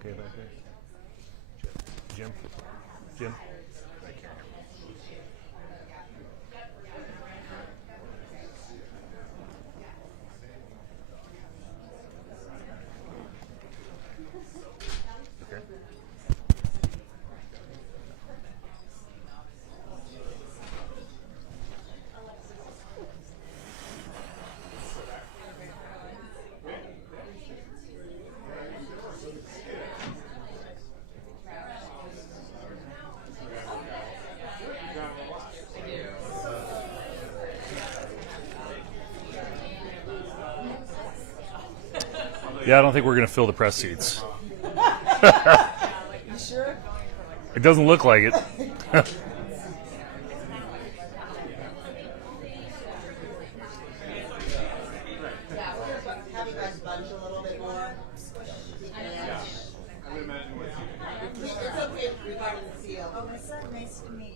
okay back there? Jim? Jim? Okay. Yeah, I don't think we're going to fill the press seats. You sure? It doesn't look like it. Have you guys bunch a little bit more? It's okay regarding the seal. Oh, Melissa, nice to meet you.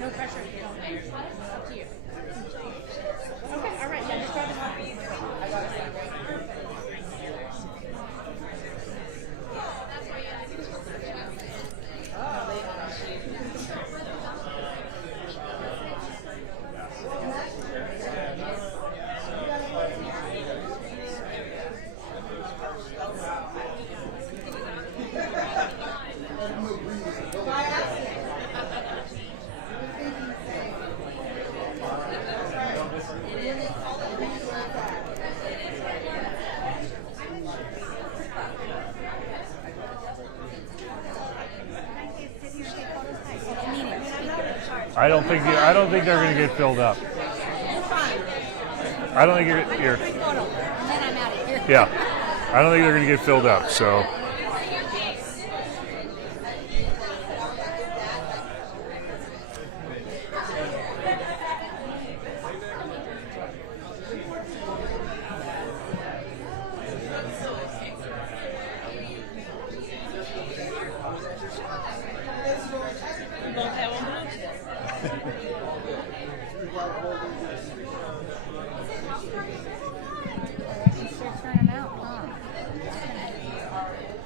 No pressure if you don't know. It's up to you. Okay, all right. Yeah, just grab a copy. I don't think they're going to get filled up. I don't think you're. And then I'm out of here. Yeah, I don't think they're going to get filled up. So. They're turning out, huh?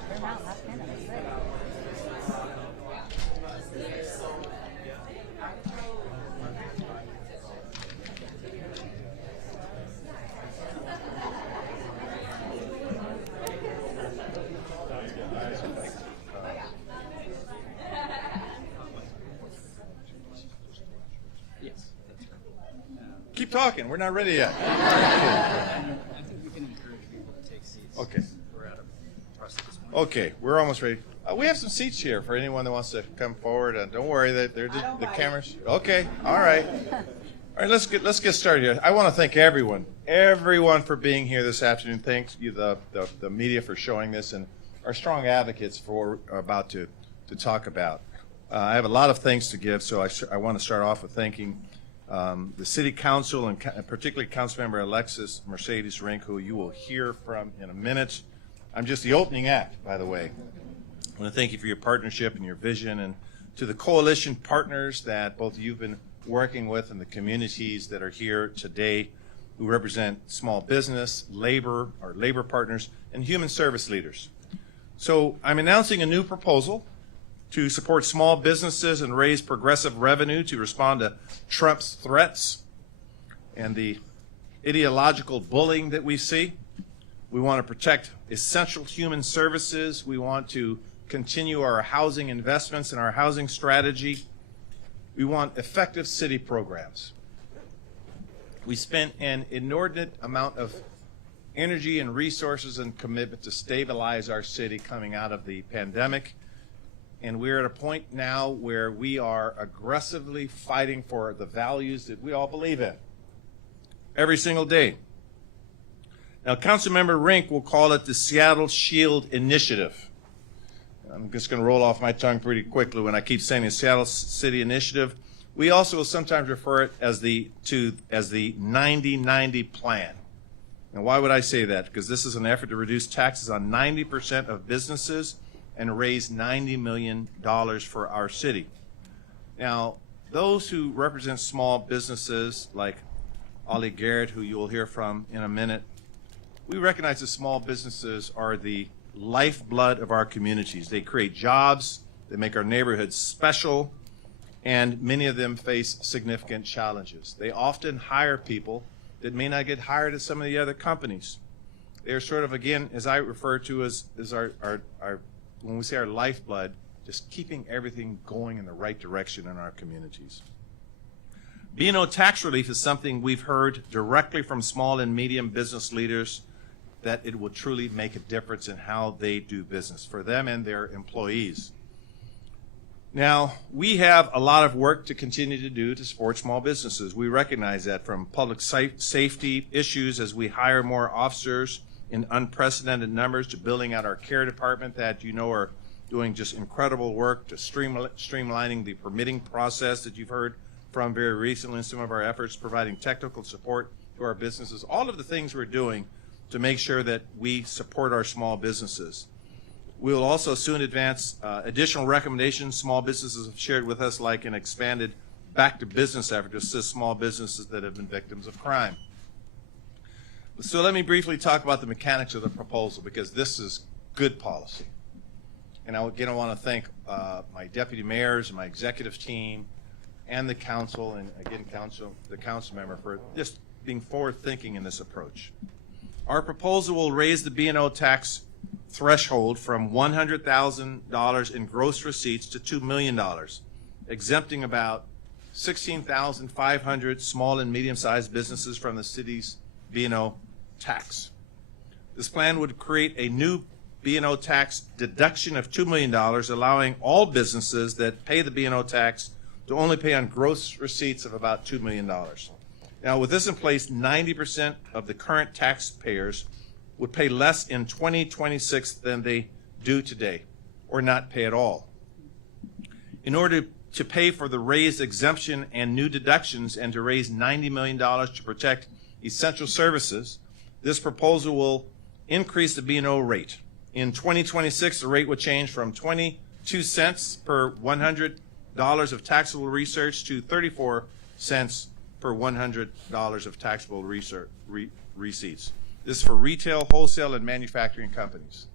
They're not last minute. Keep talking. We're not ready yet. I think we can encourage people to take seats. Okay. We're at a press at this point. Okay, we're almost ready. We have some seats here for anyone that wants to come forward. Don't worry, they're just, the cameras. Okay, all right. All right, let's get started here. I want to thank everyone for being here this afternoon. Thank you, the media, for showing this, and our strong advocates for what we're about to talk about. I have a lot of thanks to give, so I want to start off with thanking the City Council and particularly Councilmember Alexis Mercedes Rinck, who you will hear from in a minute. I'm just the opening act, by the way. I want to thank you for your partnership and your vision, and to the coalition partners that both you've been working with and the communities that are here today who represent small business, labor, our labor partners, and human service leaders. So I'm announcing a new proposal to support small businesses and raise progressive revenue to respond to Trump's threats and the ideological bullying that we see. We want to protect essential human services. We want to continue our housing investments and our housing strategy. We want effective city programs. We spent an inordinate amount of energy and resources and commitment to stabilize our city coming out of the pandemic. And we're at a point now where we are aggressively fighting for the values that we all believe in every single day. Now, Councilmember Rinck will call it the Seattle Shield Initiative. I'm just going to roll off my tongue pretty quickly when I keep saying the Seattle City Initiative. We also will sometimes refer it as the 90-90 plan. Now, why would I say that? Because this is an effort to reduce taxes on 90% of businesses and raise $90 million for our city. Now, those who represent small businesses like Ollie Garrett, who you will hear from in a minute, we recognize that small businesses are the lifeblood of our communities. They create jobs, they make our neighborhoods special, and many of them face significant challenges. They often hire people that may not get hired at some of the other companies. They're sort of, again, as I refer to as our when we say our lifeblood, just keeping everything going in the right direction in our communities. B&O tax relief is something we've heard directly from small and medium business leaders that it will truly make a difference in how they do business for them and their employees. Now, we have a lot of work to continue to do to support small businesses. We recognize that, from public safety issues as we hire more officers in unprecedented numbers, to building out our care department that you know are doing just incredible work, to streamlining the permitting process that you've heard from very recently in some of our efforts, providing technical support to our businesses, all of the things we're doing to make sure that we support our small businesses. We will also soon advance additional recommendations small businesses have shared with us, like an expanded back to business effort to assist small businesses that have been victims of crime. So let me briefly talk about the mechanics of the proposal, because this is good policy. And I want to thank my deputy mayors and my executive team and the council, and again, the council member, for just being forward-thinking in this approach. Our proposal will raise the B&O tax threshold from $100,000 in gross receipts to $2 million, exempting about 16,500 small and medium-sized businesses from the city's B&O tax. This plan would create a new B&O tax deduction of $2 million, allowing all businesses that pay the B&O tax to only pay on gross receipts of about $2 million. Now, with this in place, 90% of the current taxpayers would pay less in 2026 than they do today, or not pay at all. In order to pay for the raised exemption and new deductions and to raise $90 million to protect essential services, this proposal will increase the B&O rate. In 2026, the rate would change from 22 cents per $100 of taxable research to 34 cents per $100 of taxable receipts. This is for retail, wholesale, and manufacturing companies.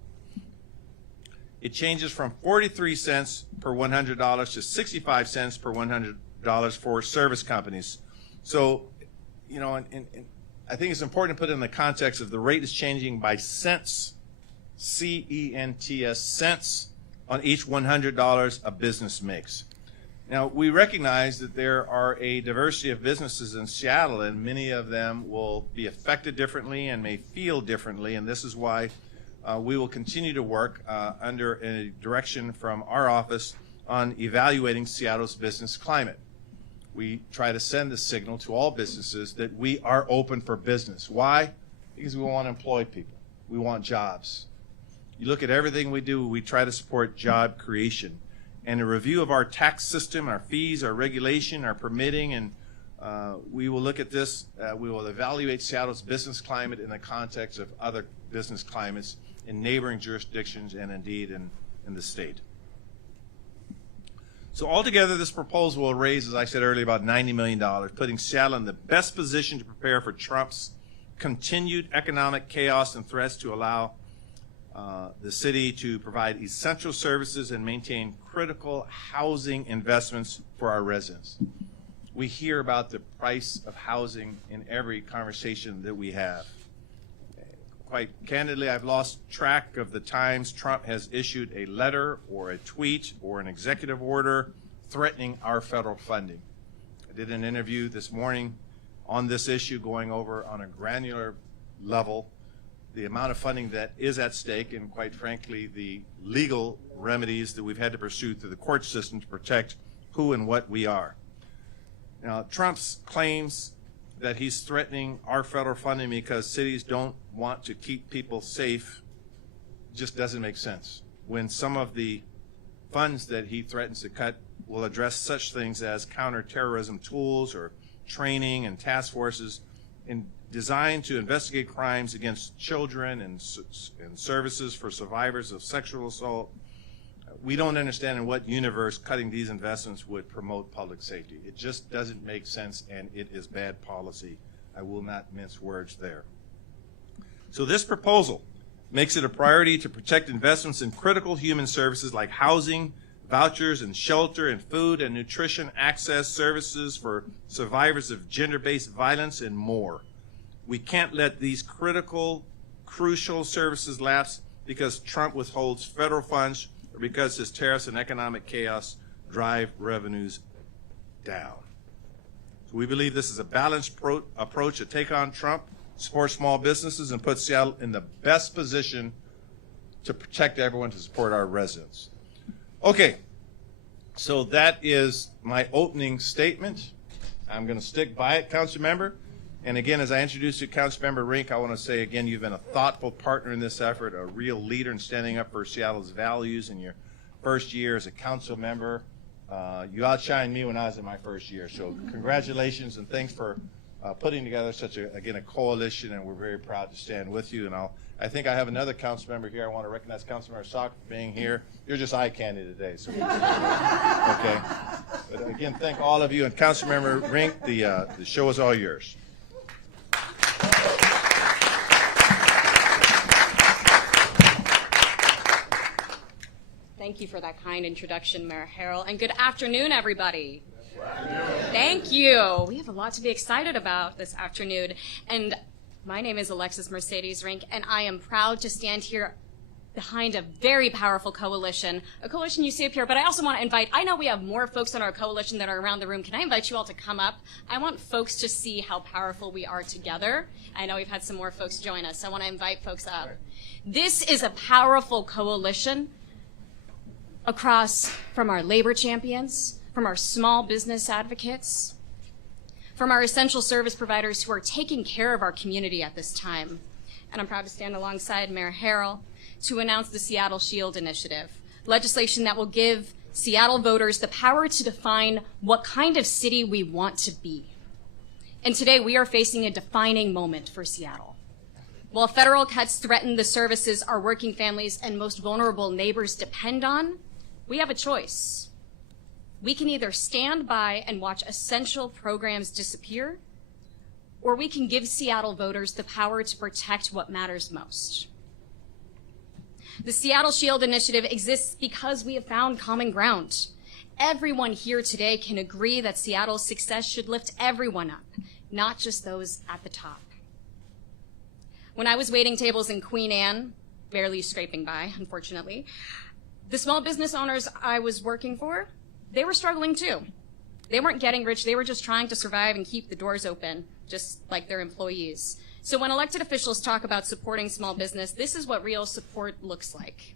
It changes from 43 cents per $100 to 65 cents per $100 for service companies. So, you know, and I think it's important to put it in the context of the rate is changing by cents, C-E-N-T-S, cents on each $100 a business makes. Now, we recognize that there are a diversity of businesses in Seattle, and many of them will be affected differently and may feel differently, and this is why we will continue to work under a direction from our office on evaluating Seattle's business climate. we try to send the signal to all businesses that we are open for business. Why? Because we want to employ people. We want jobs. You look at everything we do, we try to support job creation. And a review of our tax system, our fees, our regulation, our permitting, and we will look at this. We will evaluate Seattle's business climate in the context of other business climates in neighboring jurisdictions and indeed in the state. So altogether, this proposal will raise, as I said earlier, about $90 million, putting Seattle in the best position to prepare for Trump's continued economic chaos and threats to allow the city to provide essential services and maintain critical housing investments for our residents. We hear about the price of housing in every conversation that we have. Quite candidly, I've lost track of the times Trump has issued a letter or a tweet or an executive order threatening our federal funding. I did an interview this morning on this issue, going over on a granular level the amount of funding that is at stake and, quite frankly, the legal remedies that we've had to pursue through the court system to protect who and what we are. Now, Trump's claims that he's threatening our federal funding because cities don't want to keep people safe just doesn't make sense, when some of the funds that he threatens to cut will address such things as counterterrorism tools or training and task forces designed to investigate crimes against children and services for survivors of sexual assault. We don't understand in what universe cutting these investments would promote public safety. It just doesn't make sense, and it is bad policy. I will not mince words there. So this proposal makes it a priority to protect investments in critical human services like housing, vouchers, and shelter, and food and nutrition access services for survivors of gender-based violence, and more. We can't let these critical, crucial services lapse because Trump withholds federal funds or because his tariffs and economic chaos drive revenues down. So we believe this is a balanced approach to take on Trump, support small businesses, and put Seattle in the best position to protect everyone, to support our residents. Okay, so that is my opening statement. I'm going to stick by it, Councilmember. And again, as I introduced you, Councilmember Rinck, I want to say again, you've been a thoughtful partner in this effort, a real leader in standing up for Seattle's values in your first year as a council member. You outshined me when I was in my first year. So congratulations, and thanks for putting together such a coalition, and we're very proud to stand with you. And I think I have another council member here. I want to recognize Councilmember Sock for being here. You're just eye candy today. So okay. But again, thank all of you, and Councilmember Rinck, the show is all yours. Thank you for that kind introduction, Mayor Harrell, and good afternoon, everybody. Thank you. We have a lot to be excited about this afternoon, and my name is Alexis Mercedes Rinck, and I am proud to stand here behind a very powerful coalition, a coalition you see up here, but I also want to invite, I know we have more folks in our coalition that are around the room. Can I invite you all to come up? I want folks to see how powerful we are together. I know we've had some more folks join us, so I want to invite folks up. This is a powerful coalition across from our labor champions, from our small business advocates, from our essential service providers who are taking care of our community at this time. And I'm proud to stand alongside Mayor Harrell to announce the Seattle Shield Initiative, legislation that will give Seattle voters the power to define what kind of city we want to be. And today we are facing a defining moment for Seattle. While federal cuts threaten the services our working families and most vulnerable neighbors depend on, we have a choice. We can either stand by and watch essential programs disappear, or we can give Seattle voters the power to protect what matters most. The Seattle Shield Initiative exists because we have found common ground. Everyone here today can agree that Seattle's success should lift everyone up, not just those at the top. When I was waiting tables in Queen Anne, barely scraping by, unfortunately, the small business owners I was working for, they were struggling too. They weren't getting rich, they were just trying to survive and keep the doors open, just like their employees. So when elected officials talk about supporting small business, this is what real support looks like.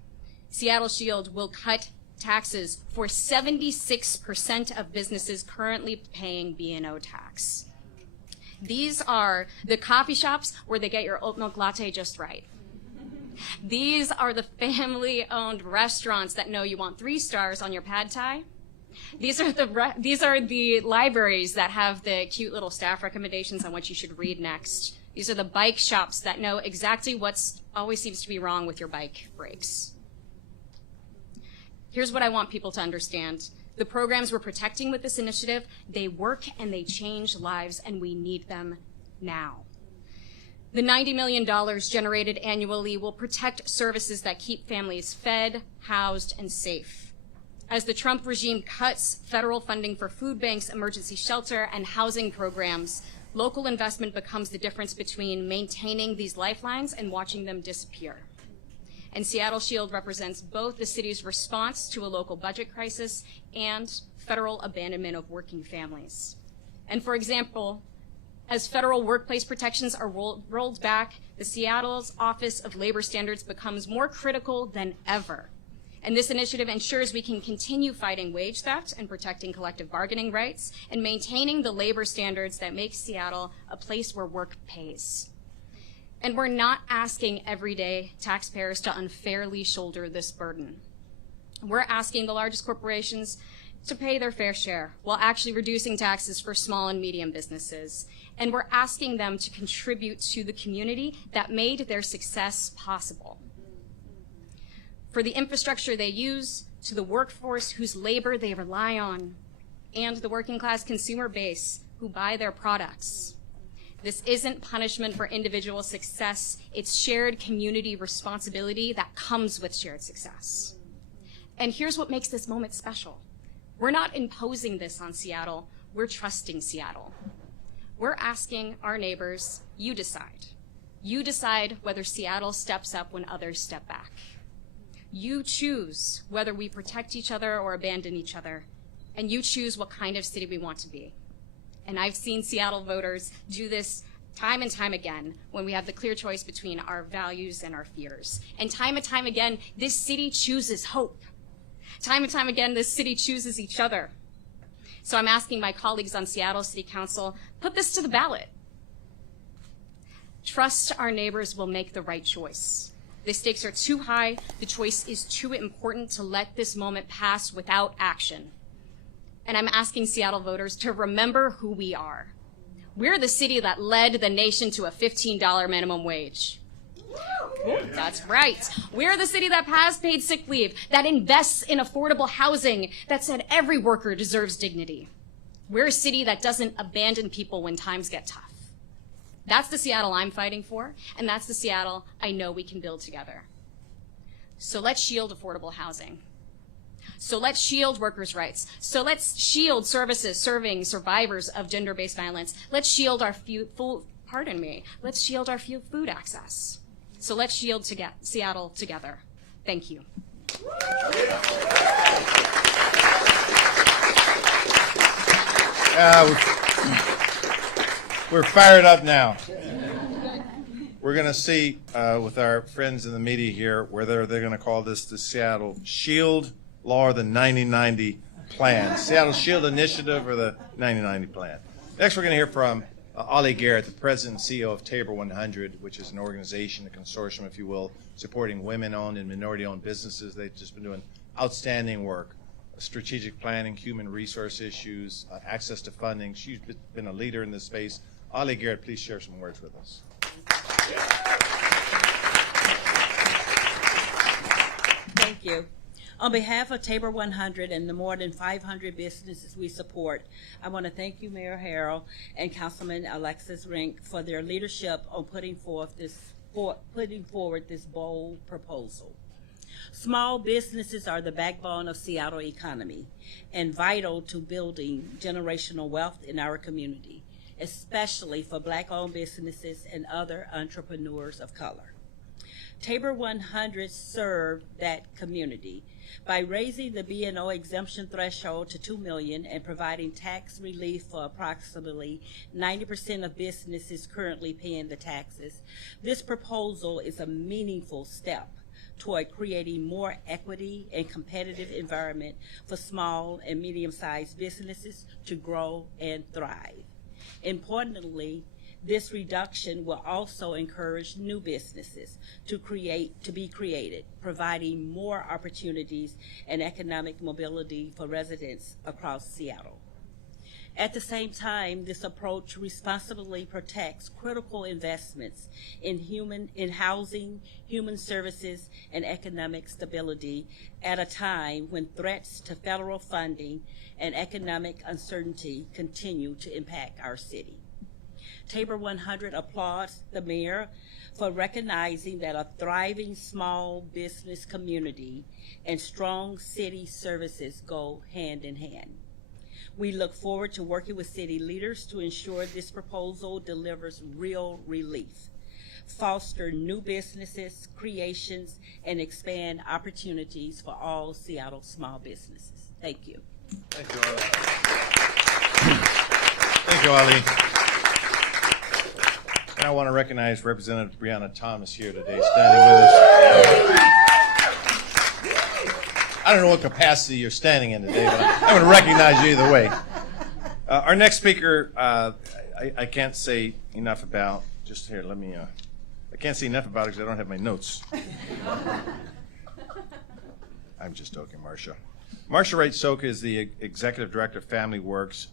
Seattle Shield will cut taxes for 76% of businesses currently paying B&O tax. These are the coffee shops where they get your oat milk latte just right. These are the family-owned restaurants that know you want 3 stars on your pad thai. These are the libraries that have the cute little staff recommendations on what you should read next. These are the bike shops that know exactly what's always seems to be wrong with your bike brakes. Here's what I want people to understand. The programs we're protecting with this initiative, they work and they change lives, and we need them now. The $90 million generated annually will protect services that keep families fed, housed, and safe. As the Trump regime cuts federal funding for food banks, emergency shelter, and housing programs, local investment becomes the difference between maintaining these lifelines and watching them disappear. And Seattle Shield represents both the city's response to a local budget crisis and federal abandonment of working families. And for example, as federal workplace protections are rolled back, the Seattle's Office of Labor Standards becomes more critical than ever. And this initiative ensures we can continue fighting wage theft and protecting collective bargaining rights and maintaining the labor standards that make Seattle a place where work pays. And we're not asking everyday taxpayers to unfairly shoulder this burden. We're asking the largest corporations to pay their fair share while actually reducing taxes for small and medium businesses. And we're asking them to contribute to the community that made their success possible. For the infrastructure they use, to the workforce whose labor they rely on, and the working class consumer base who buy their products. This isn't punishment for individual success, it's shared community responsibility that comes with shared success. And here's what makes this moment special. We're not imposing this on Seattle, we're trusting Seattle. We're asking our neighbors, you decide. You decide whether Seattle steps up when others step back. You choose whether we protect each other or abandon each other, and you choose what kind of city we want to be. And I've seen Seattle voters do this time and time again when we have the clear choice between our values and our fears. And time again, this city chooses hope. Time and time again, this city chooses each other. So I'm asking my colleagues on Seattle City Council, put this to the ballot. Trust our neighbors will make the right choice. The stakes are too high, the choice is too important to let this moment pass without action. And I'm asking Seattle voters to remember who we are. We're the city that led the nation to a $15 minimum wage. Ooh, that's right. We're the city that passed paid sick leave, that invests in affordable housing, that said every worker deserves dignity. We're a city that doesn't abandon people when times get tough. That's the Seattle I'm fighting for, and that's the Seattle I know we can build together. So let's shield affordable housing. So let's shield workers' rights. So let's shield services serving survivors of gender-based violence. Let's shield our let's shield our food access. So let's shield Seattle together. Thank you. We're fired up now. We're going to see with our friends in the media here whether they're going to call this the Seattle Shield Law or the 90-90 Plan. Seattle Shield Initiative or the 90-90 Plan. Next, we're going to hear from Ollie Garrett, the president and CEO of Tabor 100, which is an organization, a consortium, if you will, supporting women-owned and minority-owned businesses. They've just been doing outstanding work. Strategic planning, human resource issues, access to funding. She's been a leader in this space. Ollie Garrett, please share some words with us. Thank you. On behalf of Tabor 100 and the more than 500 businesses we support, I want to thank you, Mayor Harrell and Councilman Alexis Rinck, for their leadership on putting forward this bold proposal. Small businesses are the backbone of Seattle economy and vital to building generational wealth in our community, especially for Black-owned businesses and other entrepreneurs of color. Tabor 100 served that community by raising the B&O exemption threshold to $2 million and providing tax relief for approximately 90% of businesses currently paying the taxes. This proposal is a meaningful step toward creating more equity and competitive environment for small and medium-sized businesses to grow and thrive. Importantly, this reduction will also encourage new businesses to be created, providing more opportunities and economic mobility for residents across Seattle. At the same time, this approach responsibly protects critical investments in housing, human services, and economic stability at a time when threats to federal funding and economic uncertainty continue to impact our city. Tabor 100 applauds the mayor for recognizing that a thriving small business community and strong city services go hand in hand. We look forward to working with city leaders to ensure this proposal delivers real relief, foster new businesses, creations, and expand opportunities for all Seattle small businesses. Thank you. Thank you, Ali. Thank you, Ali. And I want to recognize Representative Breonna Thomas here today, standing with us. I don't know what capacity you're standing in today, but I'm going to recognize you either way. Our next speaker, I can't say enough about. Just here, let me. I can't say enough about it because I don't have my notes. I'm just joking, Marcia. Marcia Wright-Soka is the Executive Director of Family Works.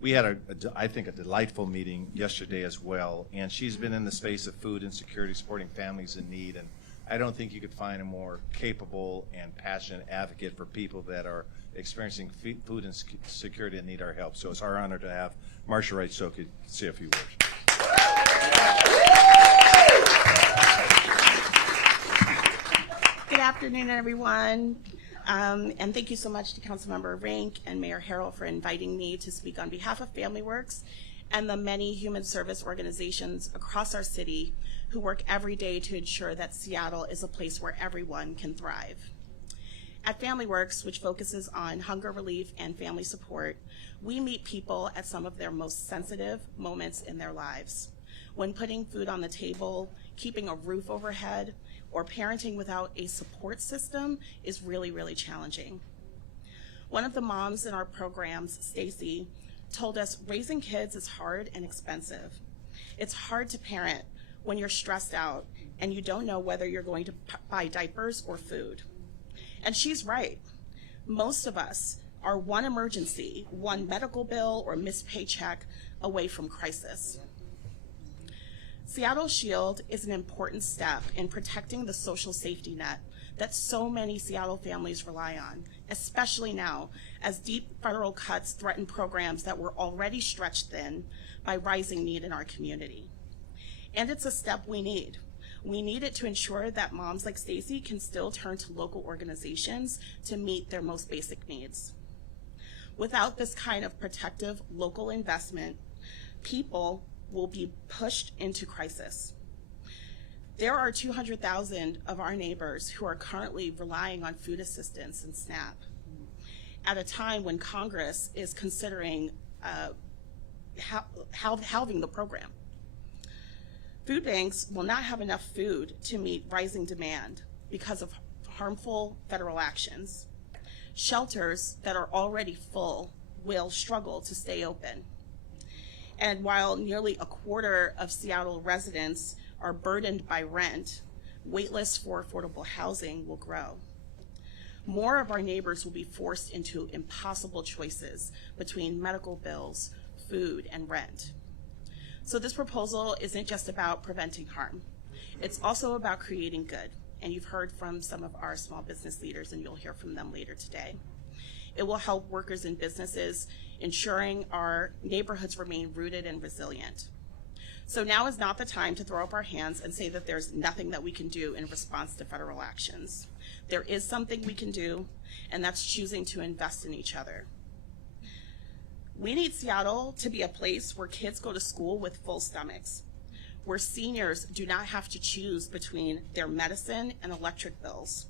We had, I think, a delightful meeting yesterday as well, and she's been in the space of food insecurity, supporting families in need, and I don't think you could find a more capable and passionate advocate for people that are experiencing food insecurity and need our help. So it's our honor to have Marcia Wright-Soka say a few words. Good afternoon, everyone. And thank you so much to Councilmember Rinck and Mayor Harrell for inviting me to speak on behalf of Family Works and the many human service organizations across our city who work every day to ensure that Seattle is a place where everyone can thrive. At Family Works, which focuses on hunger relief and family support, we meet people at some of their most sensitive moments in their lives. When putting food on the table, keeping a roof overhead, or parenting without a support system is really, really challenging. One of the moms in our programs, Stacy, told us raising kids is hard and expensive. It's hard to parent when you're stressed out and you don't know whether you're going to buy diapers or food. And she's right. Most of us are one emergency, one medical bill or missed paycheck away from crisis. Seattle Shield is an important step in protecting the social safety net that so many Seattle families rely on, especially now as deep federal cuts threaten programs that were already stretched thin by rising need in our community. And it's a step we need. We need it to ensure that moms like Stacy can still turn to local organizations to meet their most basic needs. Without this kind of protective local investment, people will be pushed into crisis. There are 200,000 of our neighbors who are currently relying on food assistance and SNAP at a time when Congress is considering halving the program. Food banks will not have enough food to meet rising demand because of harmful federal actions. Shelters that are already full will struggle to stay open. And while nearly a quarter of Seattle residents are burdened by rent, waitlists for affordable housing will grow. More of our neighbors will be forced into impossible choices between medical bills, food, and rent. So this proposal isn't just about preventing harm. It's also about creating good. And you've heard from some of our small business leaders, and you'll hear from them later today. It will help workers and businesses, ensuring our neighborhoods remain rooted and resilient. So now is not the time to throw up our hands and say that there's nothing that we can do in response to federal actions. There is something we can do, and that's choosing to invest in each other. We need Seattle to be a place where kids go to school with full stomachs, where seniors do not have to choose between their medicine and electric bills,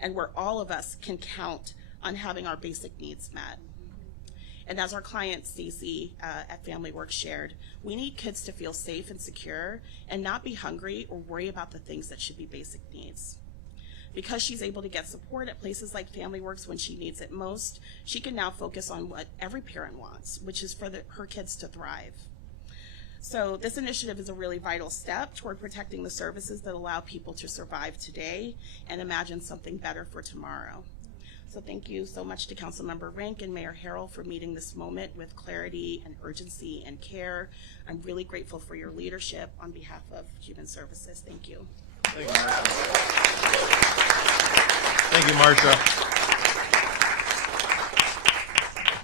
and where all of us can count on having our basic needs met. And as our client Stacy at Family Works shared, we need kids to feel safe and secure and not be hungry or worry about the things that should be basic needs. Because she's able to get support at places like Family Works when she needs it most, she can now focus on what every parent wants, which is for her kids to thrive. So this initiative is a really vital step toward protecting the services that allow people to survive today and imagine something better for tomorrow. So thank you so much to Councilmember Rinck and Mayor Harrell for meeting this moment with clarity and urgency and care. I'm really grateful for your leadership on behalf of Human Services. Thank you. Thank you, Marsha. Thank you, Marsha.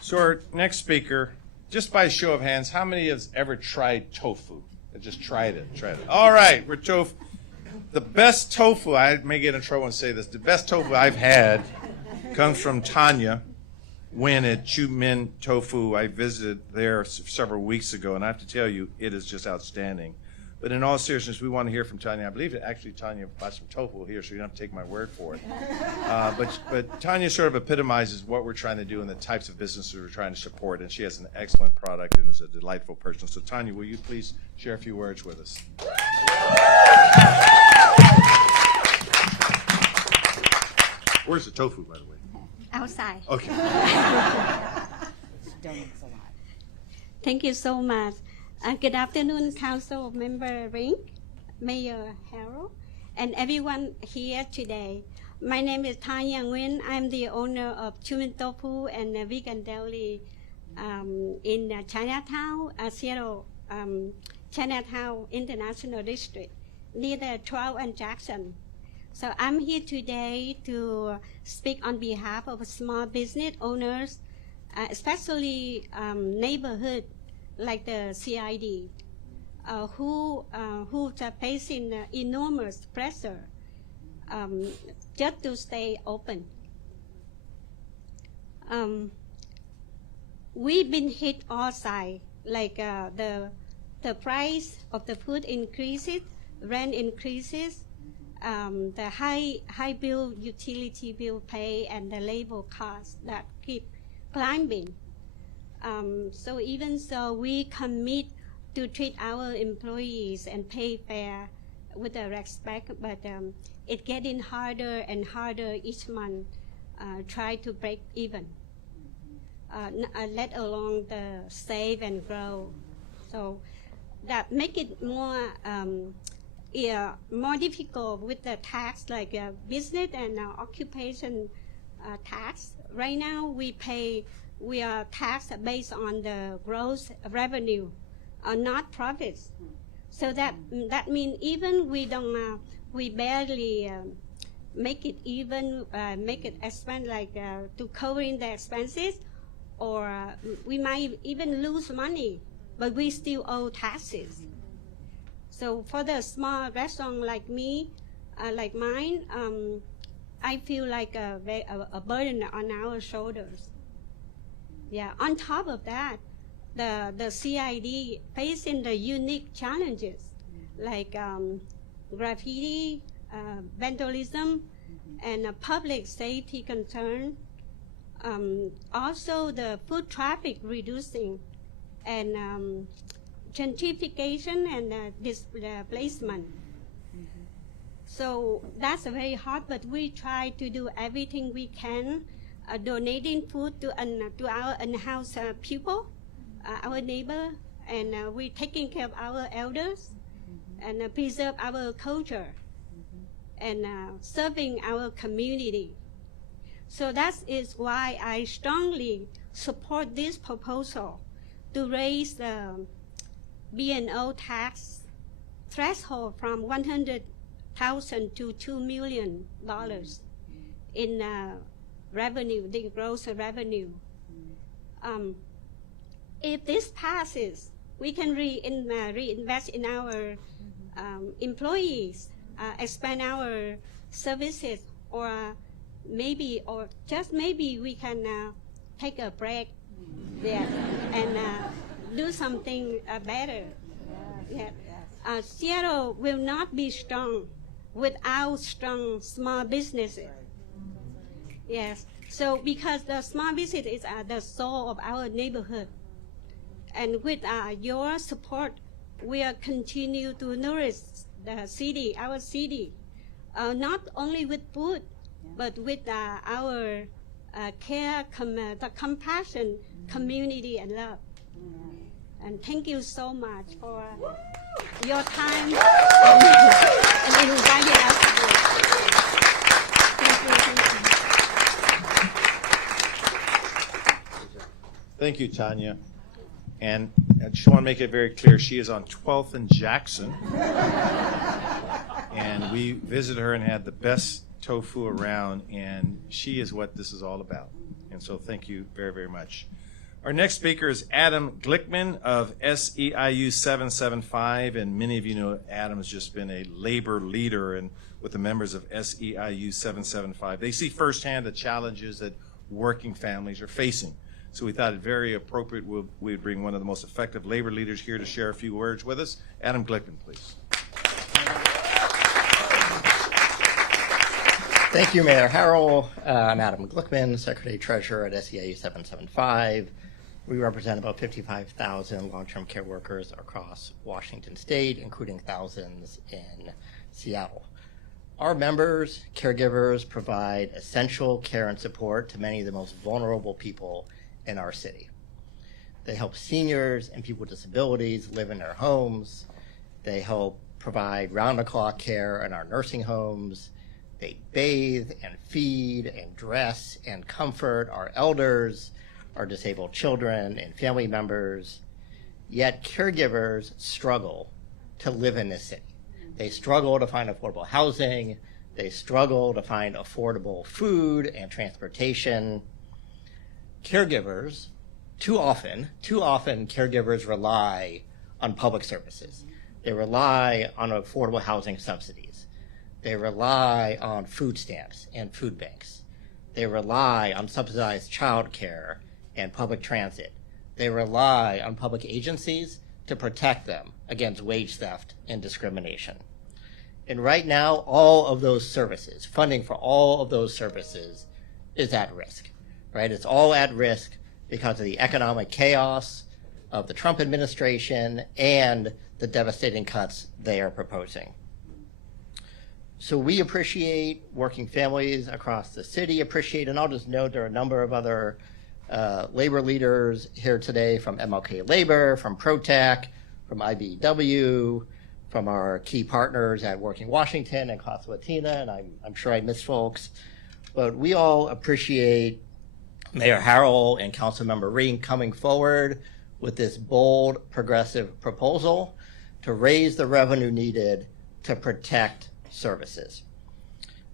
So our next speaker, just by a show of hands, how many has ever tried tofu? Just tried it. All right, we're tofu. The best tofu, I may get in trouble and say this, the best tofu I've had comes from Tanya Nguyen at Chu Min Tofu. I visited there several weeks ago, and I have to tell you, it is just outstanding. But in all seriousness, we want to hear from Tanya. I believe that actually Tanya bought some tofu here, so you don't have to take my word for it. But Tanya sort of epitomizes what we're trying to do and the types of businesses we're trying to support, and she has an excellent product and is a delightful person. So Tanya, will you please share a few words with us? Where's the tofu, by the way? Outside. Okay. Thank you so much. Good afternoon, Council Member Rinck, Mayor Harrell, and everyone here today. My name is Tanya Nguyen. I'm the owner of Chumin Tofu and Vegan Deli in Chinatown, Seattle, Chinatown International District, near the 12 and Jackson. So I'm here today to speak on behalf of small business owners, especially neighborhood like the CID, who are facing enormous pressure just to stay open. We've been hit all sides, like the price of the food increases, rent increases, the high bill, utility bill pay, and the labor costs that keep climbing. So even so, we commit to treat our employees and pay fair with the respect, but it's getting harder and harder each month. Try to break even, let alone the save and grow. So that make it more more difficult with the tax, like business and occupation tax. Right now, we are taxed based on the gross revenue, not profits. So that means even we barely make it even, make it expense like to covering the expenses, or we might even lose money, but we still owe taxes. So for the small restaurant like me, like mine, I feel like a burden on our shoulders. Yeah. On top of that, the CID facing the unique challenges like graffiti, vandalism, and public safety concern. Also, the food traffic reducing, and gentrification and displacement. So that's very hard, but we try to do everything we can, donating food to our unhoused people, our neighbor, and we're taking care of our elders, and preserve our culture, and serving our community. So that is why I strongly support this proposal to raise the B&O tax threshold from $100,000 to $2 million in revenue, the gross revenue. If this passes, we can reinvest in our employees, expand our services, or just maybe we can take a break there and do something better. Yeah. Seattle will not be strong without strong small businesses. Yes. So because the small business is the soul of our neighborhood, and with your support, we will continue to nourish the city, our city, not only with food, but with our care, the compassion, community, and love. And thank you so much for your time and inviting us. Thank you. Thank you, Tanya. And I just want to make it very clear, she is on 12th and Jackson. And we visited her and had the best tofu around, and she is what this is all about. And so thank you very, very much. Our next speaker is Adam Glickman of SEIU 775, and many of you know Adam's just been a labor leader and with the members of SEIU 775. They see firsthand the challenges that working families are facing. So we thought it very appropriate we'd bring one of the most effective labor leaders here to share a few words with us. Adam Glickman, please. Thank you, Mayor Harrell. I'm Adam Glickman, Secretary-Treasurer at SEIU 775. We represent about 55,000 long-term care workers across Washington State, including thousands in Seattle. Our members, caregivers, provide essential care and support to many of the most vulnerable people in our city. They help seniors and people with disabilities live in their homes. They help provide round-the-clock care in our nursing homes. They bathe and feed and dress and comfort our elders, our disabled children and family members. Yet caregivers struggle to live in this city. They struggle to find affordable housing. They struggle to find affordable food and transportation. Caregivers, too often, caregivers rely on public services. They rely on affordable housing subsidies. They rely on food stamps and food banks. They rely on subsidized child care and public transit. They rely on public agencies to protect them against wage theft and discrimination. And right now, all of those services, funding for all of those services is at risk, right? It's all at risk because of the economic chaos of the Trump administration and the devastating cuts they are proposing. So we appreciate working families across the city, and I'll just note there are a number of other labor leaders here today from MLK Labor, from ProTech, from IBEW, from our key partners at Working Washington and Casa Latina, and I'm sure I missed folks. But we all appreciate Mayor Harrell and Councilmember Rinck coming forward with this bold, progressive proposal to raise the revenue needed to protect services.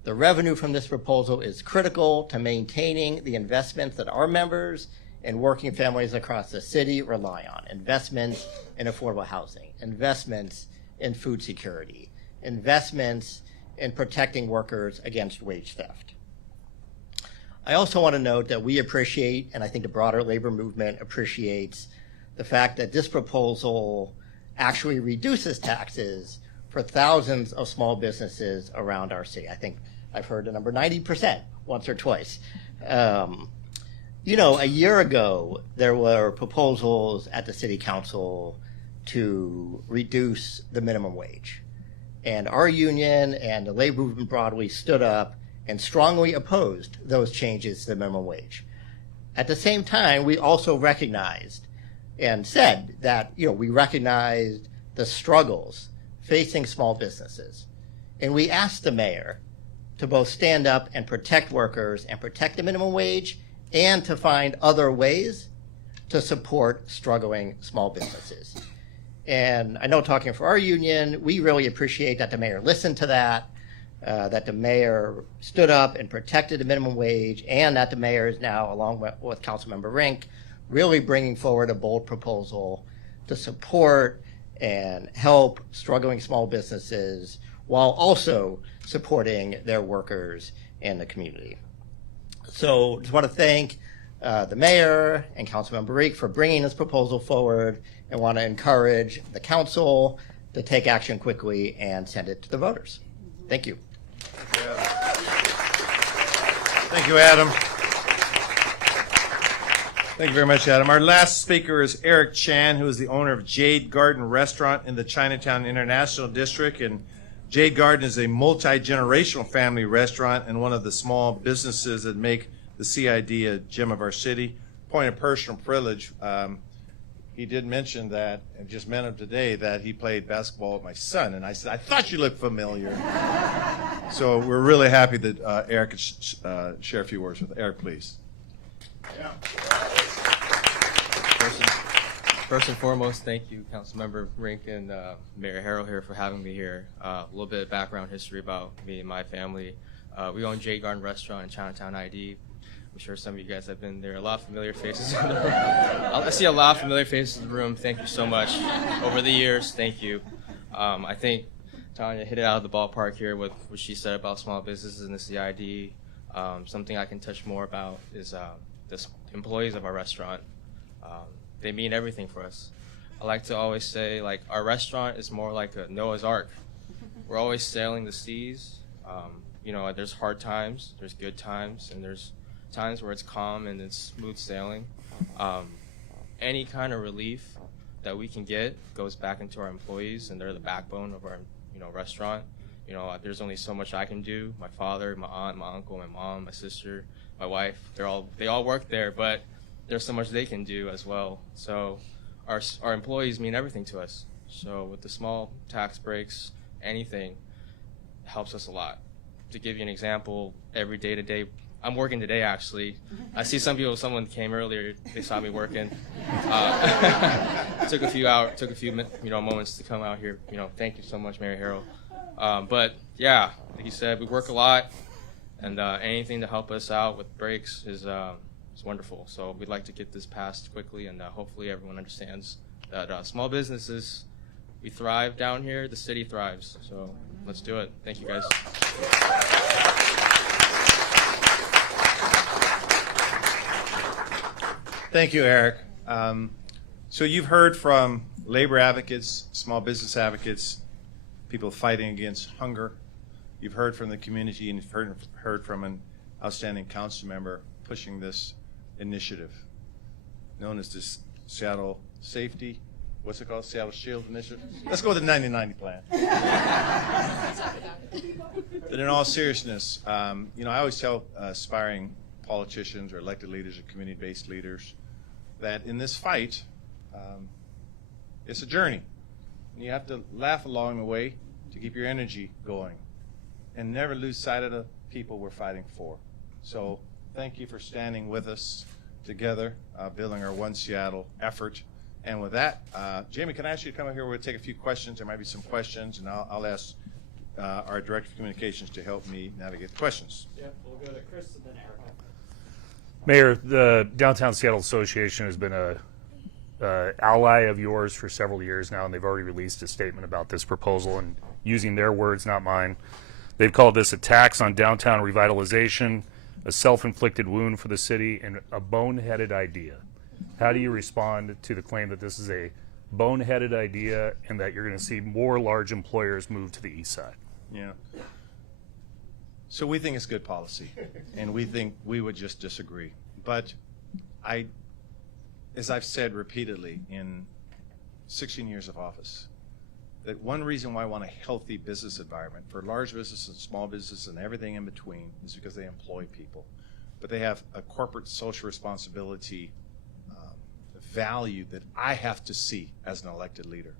The revenue from this proposal is critical to maintaining the investments that our members and working families across the city rely on. Investments in affordable housing, investments in food security, investments in protecting workers against wage theft. I also want to note that we appreciate, and I think the broader labor movement appreciates, the fact that this proposal actually reduces taxes for thousands of small businesses around our city. I think I've heard the number 90% once or twice. You know, a year ago, there were proposals at the city council to reduce the minimum wage. And our union and the labor movement broadly stood up and strongly opposed those changes to the minimum wage. At the same time, we also recognized and said that, you know, we recognized the struggles facing small businesses. And we asked the mayor to both stand up and protect workers and protect the minimum wage and to find other ways to support struggling small businesses. And I know, talking for our union, we really appreciate that the mayor listened to that the mayor stood up and protected the minimum wage, and that the mayor is now, along with Councilmember Rinck, really bringing forward a bold proposal to support and help struggling small businesses while also supporting their workers and the community. So just want to thank the mayor and Councilmember Rinck for bringing this proposal forward, and want to encourage the council to take action quickly and send it to the voters. Thank you. Thank you, Adam. Thank you very much, Adam. Our last speaker is Eric Chan, who is the owner of Jade Garden Restaurant in the Chinatown International District. And Jade Garden is a multi-generational family restaurant and one of the small businesses that make the CID a gem of our city. Point of personal privilege, he did mention that, and just met him today, that he played basketball with my son. And I said, I thought you looked familiar. So we're really happy that Eric could share a few words with Eric, please. First and foremost, thank you, Councilmember Rinck and Mayor Harrell here for having me here. A little bit of background history about me and my family. We own Jade Garden Restaurant in Chinatown ID. I'm sure some of you guys have been there. A lot of familiar faces in the room. I see a lot of familiar faces in the room. Thank you so much. Over the years, thank you. I think Tanya hit it out of the ballpark here with what she said about small businesses and the CID. Something I can touch more about is the employees of our restaurant. They mean everything for us. I like to always say, like, our restaurant is more like a Noah's Ark. We're always sailing the seas. You know, there's hard times, there's good times, and there's times where it's calm and it's smooth sailing. Any kind of relief that we can get goes back into our employees, and they're the backbone of our, restaurant. There's only so much I can do. My father, my aunt, my uncle, my mom, my sister, my wife, they all work there, but there's so much they can do as well. So our employees mean everything to us. So with the small tax breaks, anything helps us a lot. To give you an example, every day to day, I'm working today actually. I see someone came earlier, they saw me working. Took a few moments to come out here. Thank you so much, Mayor Harrell. But yeah, like you said, we work a lot, and anything to help us out with breaks is wonderful. So we'd like to get this passed quickly, and hopefully everyone understands that small businesses, we thrive down here, the city thrives. So let's do it. Thank you guys. Thank you, Eric. So you've heard from labor advocates, small business advocates, people fighting against hunger. You've heard from the community, and you've heard from an outstanding council member pushing this initiative known as this Seattle Safety, what's it called? Seattle Shield Initiative? Let's go with the 90-90 plan. But in all seriousness, I always tell aspiring politicians or elected leaders or community-based leaders that in this fight, it's a journey. And you have to laugh along the way to keep your energy going and never lose sight of the people we're fighting for. So thank you for standing with us together, building our One Seattle effort. And with that, Jamie, can I ask you to come up here? We'll take a few questions. There might be some questions, and I'll ask our Director of Communications to help me navigate the questions. Yeah, we'll go to Chris and then Eric. Mayor, the Downtown Seattle Association has been a ally of yours for several years now, and they've already released a statement about this proposal, and using their words, not mine. They've called this a tax on downtown revitalization, a self-inflicted wound for the city, and a boneheaded idea. How do you respond to the claim that this is a boneheaded idea and that you're going to see more large employers move to the east side? Yeah. So we think it's good policy, and we think we would just disagree. But as I've said repeatedly in 16 years of office, that one reason why I want a healthy business environment for large business and small business and everything in between is because they employ people. But they have a corporate social responsibility value that I have to see as an elected leader.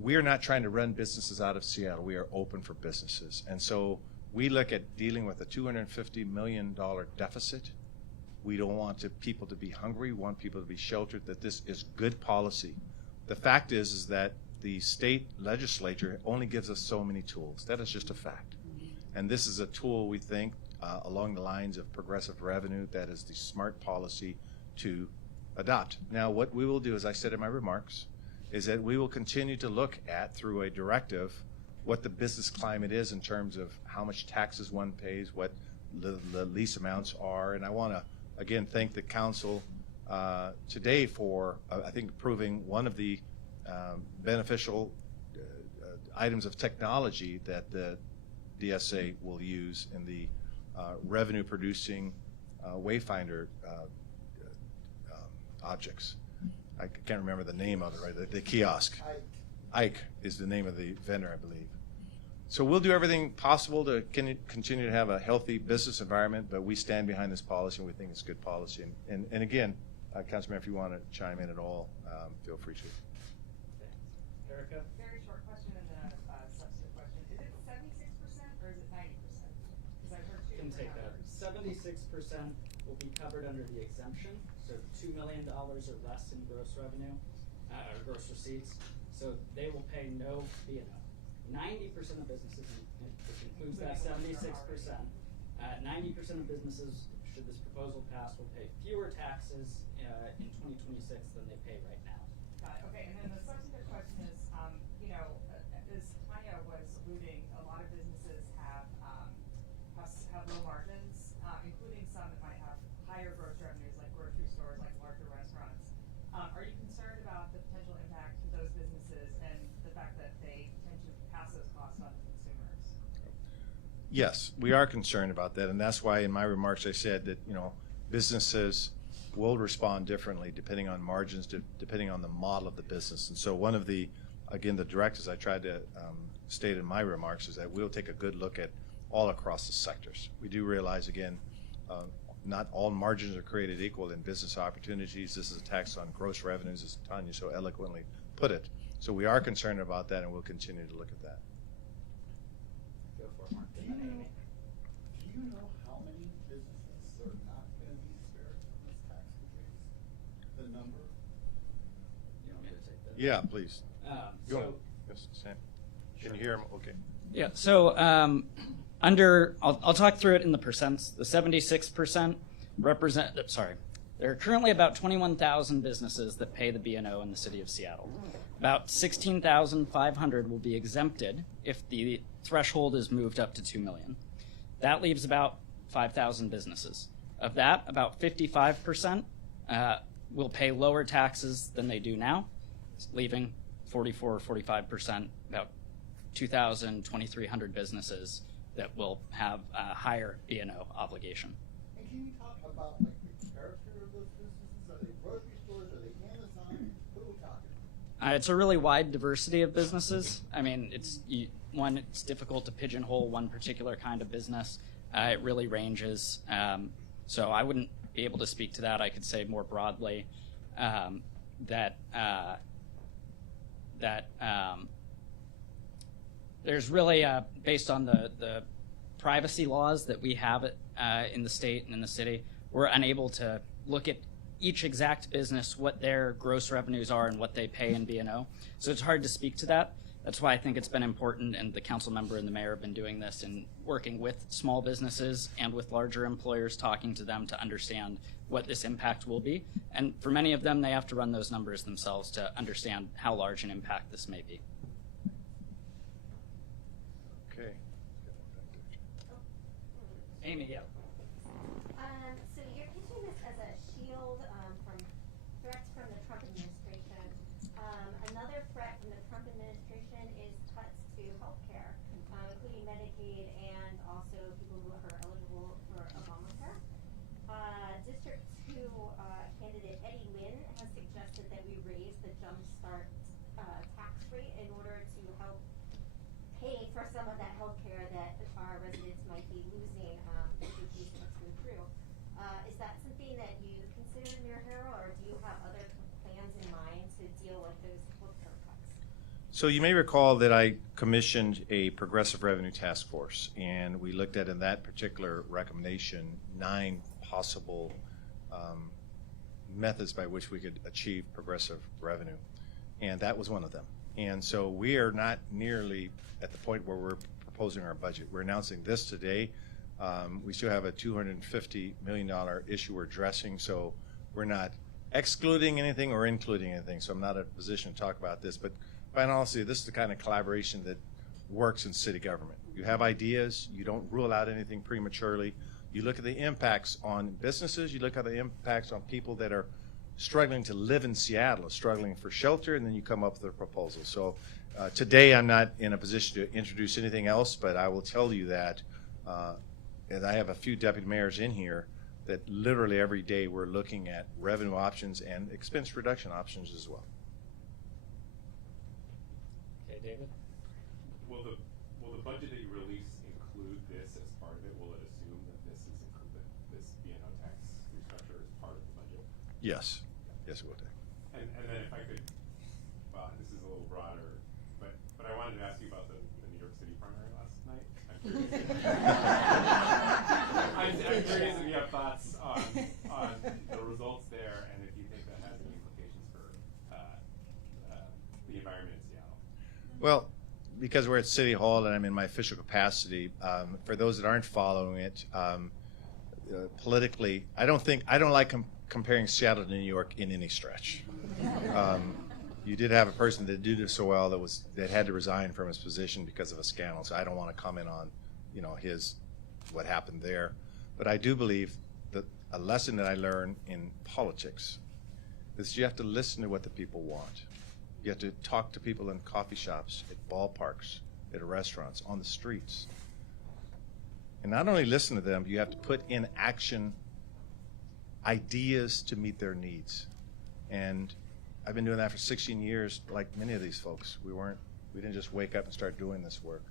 We are not trying to run businesses out of Seattle. We are open for businesses. And so we look at dealing with a $250 million deficit. We don't want people to be hungry. We want people to be sheltered, that this is good policy. The fact is that the state legislature only gives us so many tools. That is just a fact. And this is a tool, we think, along the lines of progressive revenue, that is the smart policy to adopt. Now, what we will do, as I said in my remarks, is that we will continue to look at, through a directive, what the business climate is in terms of how much taxes one pays, what the lease amounts are. And I want to, again, thank the council today for, I think, approving one of the beneficial items of technology that the DSA will use in the revenue-producing Wayfinder objects. I can't remember the name of it, right? The kiosk. Ike is the name of the vendor, I believe. So we'll do everything possible to continue to have a healthy business environment, but we stand behind this policy and we think it's good policy. And again, Councilmember, if you want to chime in at all, feel free to. Erica? Very short question and then a substantive question. Is it 76% or is it 90%? Because I've heard two Can take that. 76% will be covered under the exemption, so $2 million or less in gross revenue, or gross receipts. So they will pay no B&O. 90% of businesses, which includes that 76%, 90% of businesses, should this proposal pass, will pay fewer taxes in 2026 than they pay right now. Got it. Okay, and then the substantive question is, as Tanya was alluding, a lot of businesses have low margins, including some that might have higher gross revenues, like grocery stores, like larger restaurants. Are you concerned about the potential impact to those businesses and the fact that they tend to pass those costs on to consumers? Yes, we are concerned about that, and that's why in my remarks I said that, businesses will respond differently depending on margins, depending on the model of the business. And so one of the directives I tried to state in my remarks is that we'll take a good look at all across the sectors. We do realize, again, not all margins are created equal in business opportunities. This is a tax on gross revenues, as Tanya so eloquently put it. So we are concerned about that, and we'll continue to look at that. Go for it, Mark. Do you know how many businesses are not going to be spared from this tax increase? The number? You want me to take that? Yeah, please. Go on. So, Yes, Sam. Can you hear him? Okay. yeah, so I'll talk through it in the percents. The 76% there are currently about 21,000 businesses that pay the B&O in the city of Seattle. About 16,500 will be exempted if the threshold is moved up to 2 million. That leaves about 5,000 businesses. Of that, about 55% will pay lower taxes than they do now, leaving 44 or 45%, about 2,000, 2,300 businesses that will have a higher B&O obligation. And can you talk about the character of those businesses? Are they grocery stores? Are they Amazon? Who are we talking? It's a really wide diversity of businesses. I mean, it's difficult to pigeonhole one particular kind of business. It really ranges. So I wouldn't be able to speak to that. I could say more broadly that there's really, based on the privacy laws that we have in the state and in the city, we're unable to look at each exact business, what their gross revenues are and what they pay in B&O. So it's hard to speak to that. That's why I think it's been important, and the council member and the mayor have been doing this and working with small businesses and with larger employers, talking to them to understand what this impact will be. And for many of them, they have to run those numbers themselves to understand how large an impact this may be. Okay. Amy, yeah. So you're pitching this as a shield from threats from the Trump administration. Another threat from the Trump administration is cuts to healthcare, including Medicaid and also people who are eligible for Obamacare. District 2 candidate Eddie Nguyen has suggested that we raise the Jumpstart tax rate in order to help pay for some of that healthcare that our residents might be losing if these cuts go through. Is that something that you consider, Mayor Harrell, or do you have other plans in mind to deal with those healthcare cuts? So you may recall that I commissioned a progressive revenue task force, and we looked at, in that particular recommendation, 9 possible methods by which we could achieve progressive revenue, and that was one of them. And so we are not nearly at the point where we're proposing our budget. We're announcing this today. We still have a $250 million issue we're addressing, so we're not excluding anything or including anything, so I'm not in a position to talk about this. But quite honestly, this is the kind of collaboration that works in city government. You have ideas, you don't rule out anything prematurely. You look at the impacts on businesses, you look at the impacts on people that are struggling to live in Seattle, struggling for shelter, and then you come up with a proposal. So today I'm not in a position to introduce anything else, but I will tell you that, and I have a few deputy mayors in here, that literally every day we're looking at revenue options and expense reduction options as well. Okay, David? Will the the budget that you release include this as part of it? Will it assume that this is included, this B&O tax restructure is part of the budget? Yes. Yes, it will take. And then if I could, well, this is a little broader, but I wanted to ask you about the New York City primary last night. I'm curious if you have thoughts on the results there, and if you think that has any implications for the environment in Seattle. Well, because we're at City Hall and I'm in my official capacity, for those that aren't following it, politically, I don't like comparing Seattle to New York in any stretch. You did have a person that did it so well that had to resign from his position because of a scandal. So I don't want to comment on, what happened there. But I do believe that a lesson that I learned in politics is you have to listen to what the people want. You have to talk to people in coffee shops, at ballparks, at restaurants, on the streets. And not only listen to them, you have to put in action ideas to meet their needs. And I've been doing that for 16 years, like many of these folks. We didn't just wake up and start doing this work.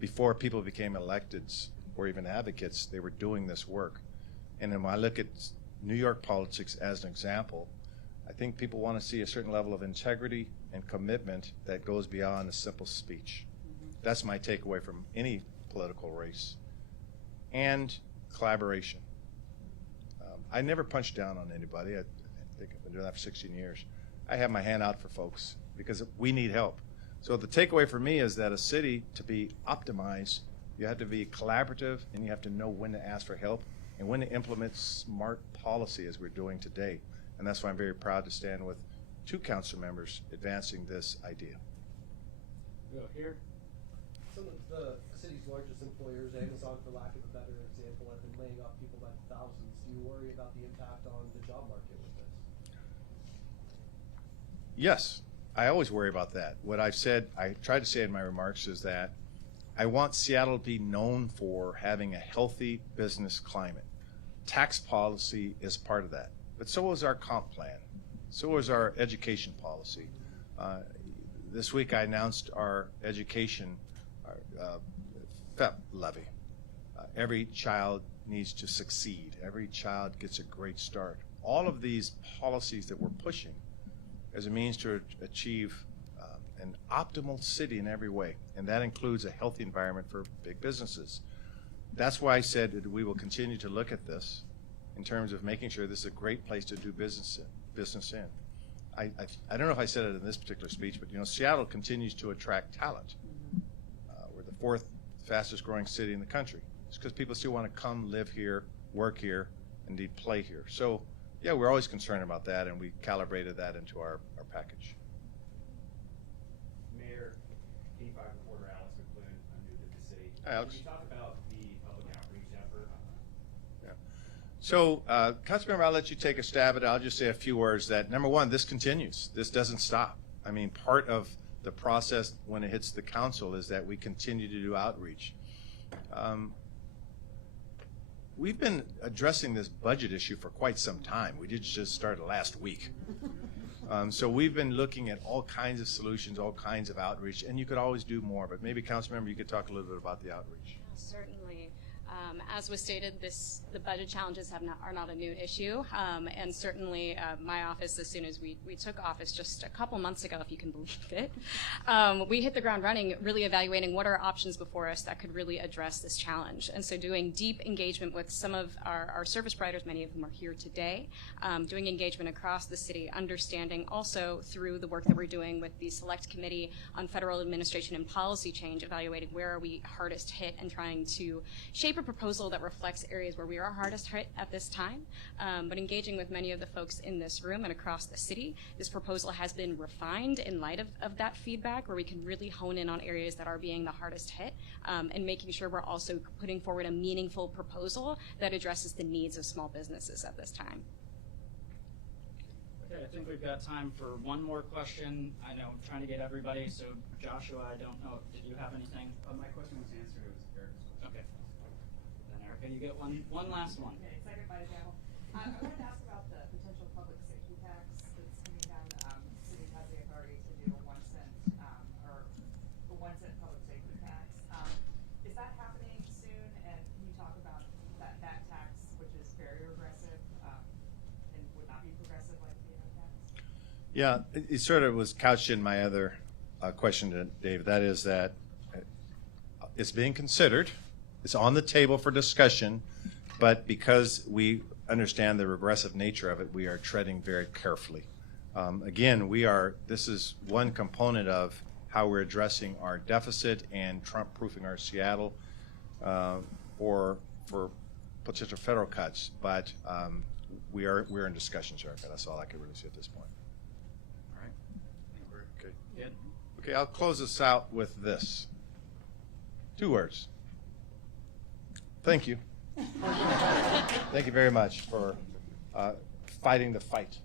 Before people became electeds or even advocates, they were doing this work. And then when I look at New York politics as an example, I think people want to see a certain level of integrity and commitment that goes beyond a simple speech. That's my takeaway from any political race. And collaboration. I never punch down on anybody. I think I've been doing that for 16 years. I have my hand out for folks because we need help. So the takeaway for me is that a city, to be optimized, you have to be collaborative and you have to know when to ask for help and when to implement smart policy as we're doing today. And that's why I'm very proud to stand with 2 council members advancing this idea. Go here. Some of the city's largest employers, Amazon for lack of a better example, have been laying off people by the thousands. Do you worry about the impact on the job market with this? Yes, I always worry about that. What I've said, I tried to say in my remarks, is that I want Seattle to be known for having a healthy business climate. Tax policy is part of that, but so is our comp plan. So is our education policy. This week I announced our education FEP levy. Every child needs to succeed. Every child gets a great start. All of these policies that we're pushing as a means to achieve an optimal city in every way, and that includes a healthy environment for big businesses. That's why I said that we will continue to look at this in terms of making sure this is a great place to do business in. I don't know if I said it in this particular speech, but Seattle continues to attract talent. We're the 4th fastest growing city in the country. It's because people still want to come live here, work here, and indeed play here. So yeah, we're always concerned about that, and we calibrated that into our package. Mayor, 85 reporter Alex McClune, I'm new to the city. Hi, Alex. Can you talk about the public outreach effort? Yeah. So, Councilmember, I'll let you take a stab at it. I'll just say a few words that, number one, this continues. This doesn't stop. I mean, part of the process when it hits the council is that we continue to do outreach. We've been addressing this budget issue for quite some time. We did just start last week. So we've been looking at all kinds of solutions, all kinds of outreach, and you could always do more, but maybe, Councilmember, you could talk a little bit about the outreach. Certainly. As was stated, the budget challenges are not a new issue, and certainly my office, as soon as we took office just a couple months ago, if you can believe it, we hit the ground running, really evaluating what are options before us that could really address this challenge. And so doing deep engagement with some of our service providers, many of whom are here today, doing engagement across the city, understanding also through the work that we're doing with the Select Committee on Federal Administration and Policy Change, evaluating where are we hardest hit and trying to shape a proposal that reflects areas where we are hardest hit at this time, but engaging with many of the folks in this room and across the city. This proposal has been refined in light of that feedback, where we can really hone in on areas that are being the hardest hit, and making sure we're also putting forward a meaningful proposal that addresses the needs of small businesses at this time. Okay, I think we've got time for one more question. I know I'm trying to get everybody, so Joshua, I don't know, did you have anything? My question was answered. It was Eric's question. Okay. Then Erica, you get one last one. Okay, second by the gavel. I wanted to ask about the potential public safety tax that's coming down. The city has the authority to do a 1 cent or a 1 cent public safety tax. Yeah, it sort of was couched in my other question to Dave. That is that it's being considered, it's on the table for discussion, but because we understand the regressive nature of it, we are treading very carefully. Again, this is one component of how we're addressing our deficit and Trump-proofing our Seattle for potential federal cuts. But we're in discussions, Erica. That's all I can really say at this point. All right. Okay. Good. Okay, I'll close this out with this. 2 words. Thank you. Thank you very much for fighting the fight.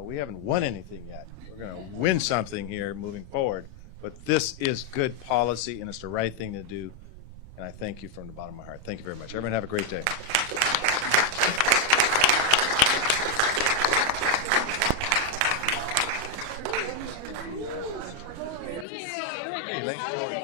We haven't won anything yet. We're going to win something here moving forward. But this is good policy, and it's the right thing to do. And I thank you from the bottom of my heart. Thank you very much. Everyone have a great day. Hey, thanks, Jordan.